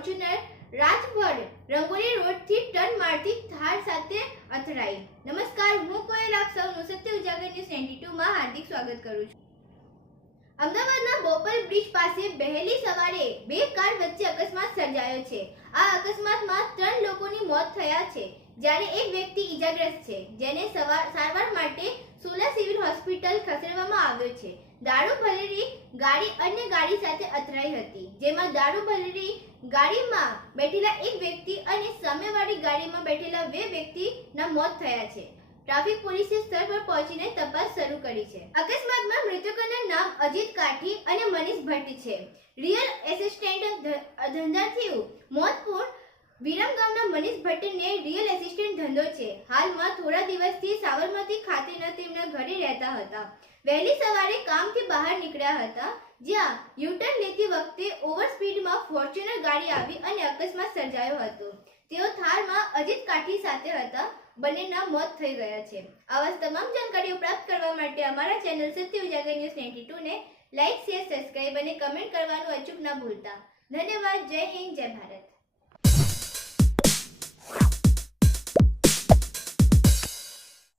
Fortuner Rajbhar rangoli રોડથી turn મારતી થાર સાથે અથડાઈ। નમસ્કાર, હું કોયલ આપ સૌનું સત્ય ઉજાગર ન્યૂઝ 92 માં હાર્દિક સ્વાગત કરું છું। અમદાવાદના બોપલ બ્રિજ પાસે વહેલી સવારે બે કાર વચ્ચે અકસ્માત સર્જાયો છે। આ અકસ્માતમાં 3 લોકોની મોત થયા છે, જ્યારે એક વ્યક્તિ ઈજાગ્રસ્ત છે, જેને સારવાર માટે સોલા સિવિલ હોસ્પિટલ ખસેડવામાં આવ્યો છે। દારૂ ભરેલી ગાડી અન્ય ગાડી સાથે અથડાઈ હતી, જેમાં દારૂ ભરેલી ગાડીમાં બેઠેલા એક વ્યક્તિ અને સામેવાળી ગાડીમાં બેઠેલા 2 વ્યક્તિના મોત થયા છે। ટ્રાફિક પોલીસે સ્થળ પર પહોંચીને તપાસ શરૂ કરી છે। અકસ્માતમાં મૃતકોના નામ અજીત કાઠી અને મનીષ ભટ્ટ છે। રિયલ એસિસ્ટન્ટ ધંધાથી મોતપુર વિરમગામના મનીષ ભટ્ટને રિયલ એસિસ્ટન્ટ ધંધો છે। હાલમાં થોડા દિવસથી સાબરમતી ખાતેના તેમના ઘરે રહેતા હતા। વહેલી સવારે કામથી બહાર નીકળ્યા હતા, જ્યાં યુટર્ન લેતી વખતે ઓવર સ્પીડમાં ફોર્ચ્યુનર ગાડી આવી અને અકસ્માત સર્જાયો હતો। તેઓ થારમાં અજીત કાઠી સાથે હતા। બંનેના મોત થઈ ગયા છે। આવા તમામ જાણકારીઓ પ્રાપ્ત કરવા માટે અમારા ચેનલ સત્ય ઉજાગર ન્યૂઝ 92 ને લાઈક, શેર, સબસ્ક્રાઇબ અને કમેન્ટ કરવાનું અચૂક ન ભૂલતા। ધન્યવાદ। જય હિન્દ, જય ભારત।